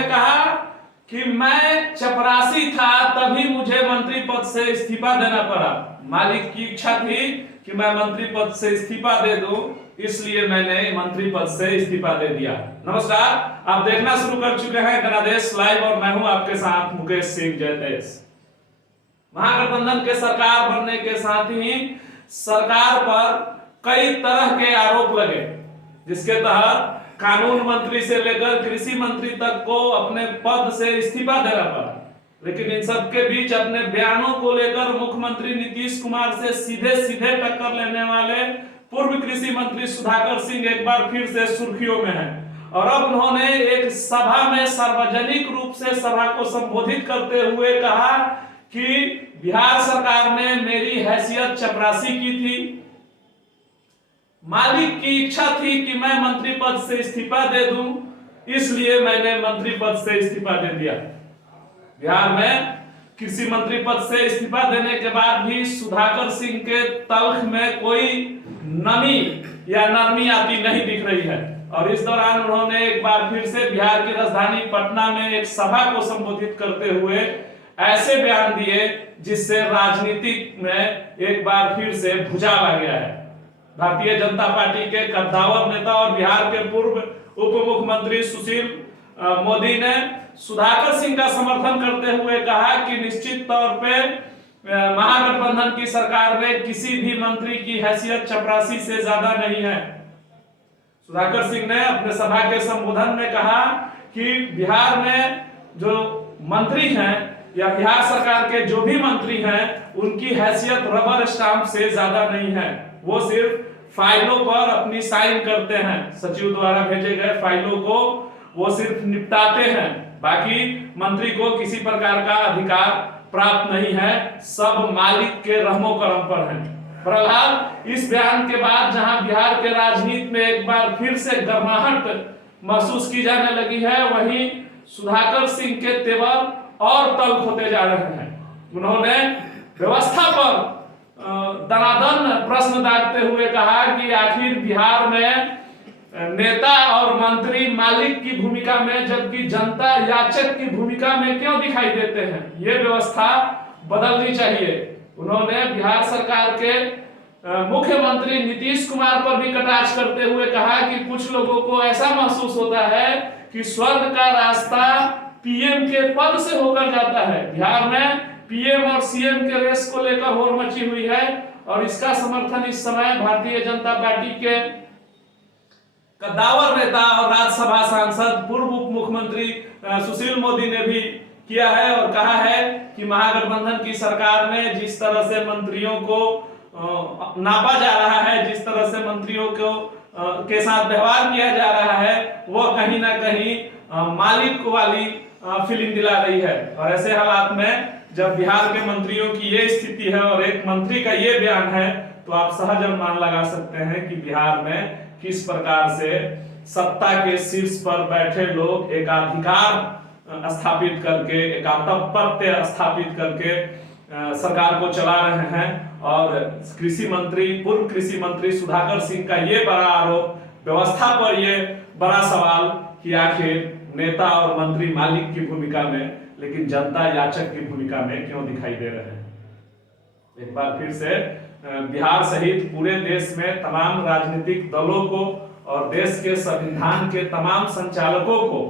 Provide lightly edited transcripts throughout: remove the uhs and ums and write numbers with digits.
उन्होंने कहा कि मैं चपरासी था तभी मुझे मंत्री पद से इस्तीफा देना पड़ा। मालिक की इच्छा थी कि मैं मंत्री पद से इस्तीफा दे दूं, इसलिए मैंने मंत्री पद से इस्तीफा दे दिया। नमस्कार, आप देखना शुरू कर चुके हैं गणादेश लाइव और मैं हूं आपके साथ मुकेश सिंह जयतेश। महागठबंधन के सरकार बनने के साथ ही सरकार पर कई तरह के आरोप लगे, जिसके तहत कानून मंत्री से लेकर कृषि मंत्री तक को अपने पद से इस्तीफा देना पड़ा। लेकिन इन सब के बीच अपने बयानों को लेकर मुख्यमंत्री नीतीश कुमार से सीधे सीधे टक्कर लेने वाले पूर्व कृषि मंत्री सुधाकर सिंह एक बार फिर से सुर्खियों में हैं। और अब उन्होंने एक सभा में सार्वजनिक रूप से सभा को संबोधित करते हुए कहा कि बिहार सरकार ने मेरी हैसियत चपरासी की थी, मालिक की इच्छा थी कि मैं मंत्री पद से इस्तीफा दे दूं, इसलिए मैंने मंत्री पद से इस्तीफा दे दिया। बिहार में कृषि मंत्री पद से इस्तीफा देने के बाद भी सुधाकर सिंह के तल्ख में कोई नमी या नरमी आती नहीं दिख रही है। और इस दौरान उन्होंने एक बार फिर से बिहार की राजधानी पटना में एक सभा को संबोधित करते हुए ऐसे बयान दिए जिससे राजनीतिक में एक बार फिर से भुचाल आ गया है। भारतीय जनता पार्टी के कद्दावर नेता और बिहार के पूर्व उप मुख्यमंत्री सुशील मोदी ने सुधाकर सिंह का समर्थन करते हुए कहा कि निश्चित तौर पे महागठबंधन की सरकार में किसी भी मंत्री की हैसियत चपरासी से ज्यादा नहीं है। सुधाकर सिंह ने अपने सभा के संबोधन में कहा कि बिहार में जो मंत्री हैं या बिहार सरकार के जो भी मंत्री हैं उनकी हैसियत रबर स्टाम्प से ज्यादा नहीं है। वो सिर्फ फाइलों पर अपनी साइन करते हैं, सचिव द्वारा भेजे गए फाइलों को वो सिर्फ निपटाते हैं, बाकी मंत्री को किसी प्रकार का अधिकार प्राप्त नहीं है, सब मालिक के रहमो करम पर है। बहरहाल इस बयान के बाद जहां बिहार के राजनीति में एक बार फिर से गर्माहट महसूस की जाने लगी है, वहीं सुधाकर सिंह के तेवर और तल्ख होते जा रहे हैं। उन्होंने व्यवस्था पर दनादन प्रश्न दागते हुए कहा कि आखिर बिहार में नेता और मंत्री मालिक की भूमिका में जबकि जनता याचक की भूमिका में क्यों दिखाई देते हैं, ये व्यवस्था बदलनी चाहिए। उन्होंने बिहार सरकार के मुख्यमंत्री नीतीश कुमार पर भी कटाक्ष करते हुए कहा कि कुछ लोगों को ऐसा महसूस होता है कि स्वर्ग का रास्ता पीएम के पद से होकर जाता है। बिहार में पीएम और सीएम के रेस को लेकर होड़ मची हुई है और इसका समर्थन इस समय भारतीय जनता पार्टी के कद्दावर नेता और राज्यसभा सांसद पूर्व उप मुख्यमंत्री सुशील मोदी ने भी किया है और कहा है कि महागठबंधन की सरकार में जिस तरह से मंत्रियों को नापा जा रहा है, जिस तरह से मंत्रियों को के साथ व्यवहार किया जा रहा है, वह कहीं ना कहीं मालिक वाली फीलिंग दिला रही है। और ऐसे हालात में जब बिहार के मंत्रियों की ये स्थिति है और एक मंत्री का ये बयान है, तो आप सहज अनुमान लगा सकते हैं कि बिहार में किस प्रकार से सत्ता के शीर्ष पर बैठे लोग एकाधिकार स्थापित करके, एकाधिपत्य स्थापित करके सरकार को चला रहे हैं। और कृषि मंत्री, पूर्व कृषि मंत्री सुधाकर सिंह का ये बड़ा आरोप, व्यवस्था पर ये बड़ा सवाल कि आखिर नेता और मंत्री मालिक की भूमिका में लेकिन जनता याचक की भूमिका में क्यों दिखाई दे रहे हैं। एक बार फिर से बिहार सहित पूरे देश में तमाम राजनीतिक दलों को और देश के संविधान के तमाम संचालकों को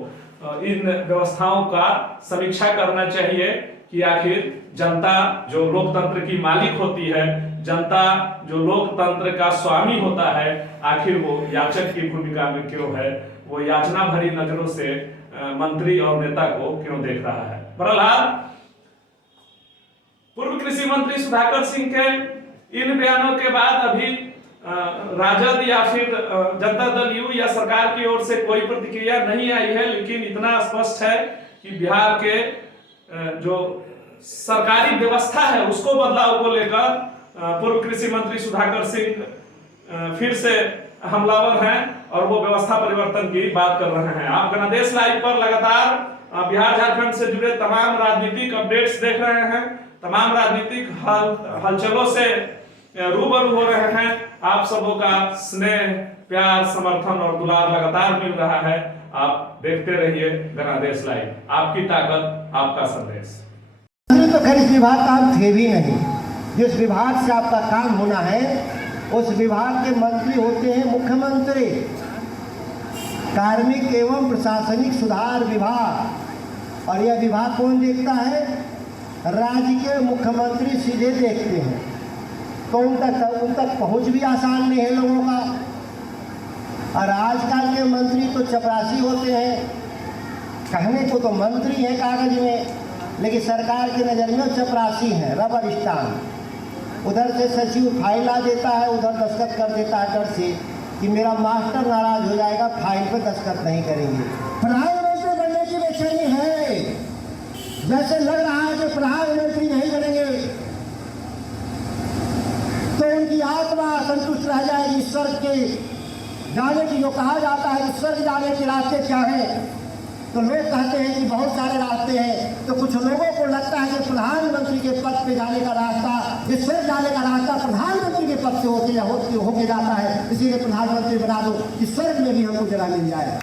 इन व्यवस्थाओं का समीक्षा करना चाहिए कि आखिर जनता जो लोकतंत्र की मालिक होती है, जनता जो लोकतंत्र का स्वामी होता है, आखिर वो याचक की भूमिका में क्यों है, वो याचना भरी नजरों से मंत्री और नेता को क्यों देख रहा है। बहरहाल पूर्व कृषि मंत्री सुधाकर सिंह के इन बयानों के बाद अभी राजद या फिर जनता दल यू या सरकार की ओर से कोई प्रतिक्रिया नहीं आई है, लेकिन इतना स्पष्ट है कि बिहार के जो सरकारी व्यवस्था है उसको बदलाव को लेकर पूर्व कृषि मंत्री सुधाकर सिंह फिर से हमलावर हैं और वो व्यवस्था परिवर्तन की बात कर रहे हैं। आप गणादेश लाइव पर लगातार बिहार झारखंड से जुड़े तमाम राजनीतिक अपडेट्स देख रहे हैं, तमाम राजनीतिक हलचलों से रूबरू हो रहे हैं। आप सबों का स्नेह, प्यार, समर्थन और दुलार लगातार मिल रहा है आप देखते रहिए धनादेश लाइव, आपकी ताकत आपका संदेश। तो खैर इस विभाग का आप थे भी नहीं। जिस विभाग से आपका काम होना है उस विभाग के मंत्री होते हैं मुख्यमंत्री। कार्मिक एवं प्रशासनिक सुधार विभाग, और यह विभाग कौन देखता है? राज्य के मुख्यमंत्री सीधे देखते हैं। तो उन तक पहुंच भी आसान नहीं है लोगों का। और आजकल के मंत्री तो चपरासी होते हैं, कहने को तो मंत्री है कागज में, लेकिन सरकार की नज़र में चपरासी हैं, रबर स्टाम्प। उधर से सचिव फाइल ला देता है, उधर दस्तखत कर देता है डर से कि मेरा मास्टर नाराज हो जाएगा, फाइल पे दस्तखत नहीं करेंगे। प्रधानमंत्री बनने की बेचैनी है, जैसे लग रहा है कि प्रधानमंत्री नहीं बनेंगे तो उनकी आत्मा संतुष्ट रह जाएगी। स्वर्ग के जाने की जो कहा जाता है कि स्वर्ग जाने के रास्ते क्या है, तो लोग कहते हैं कि बहुत सारे रास्ते हैं। तो कुछ लोगों को लगता है कि प्रधानमंत्री के पद पे जाने का रास्ता, स्वर्ग जाने का रास्ता प्रधानमंत्री के पद से होके जाता है, इसीलिए प्रधानमंत्री बना दो कि स्वर्ग में भी हमको जगह मिल जाए।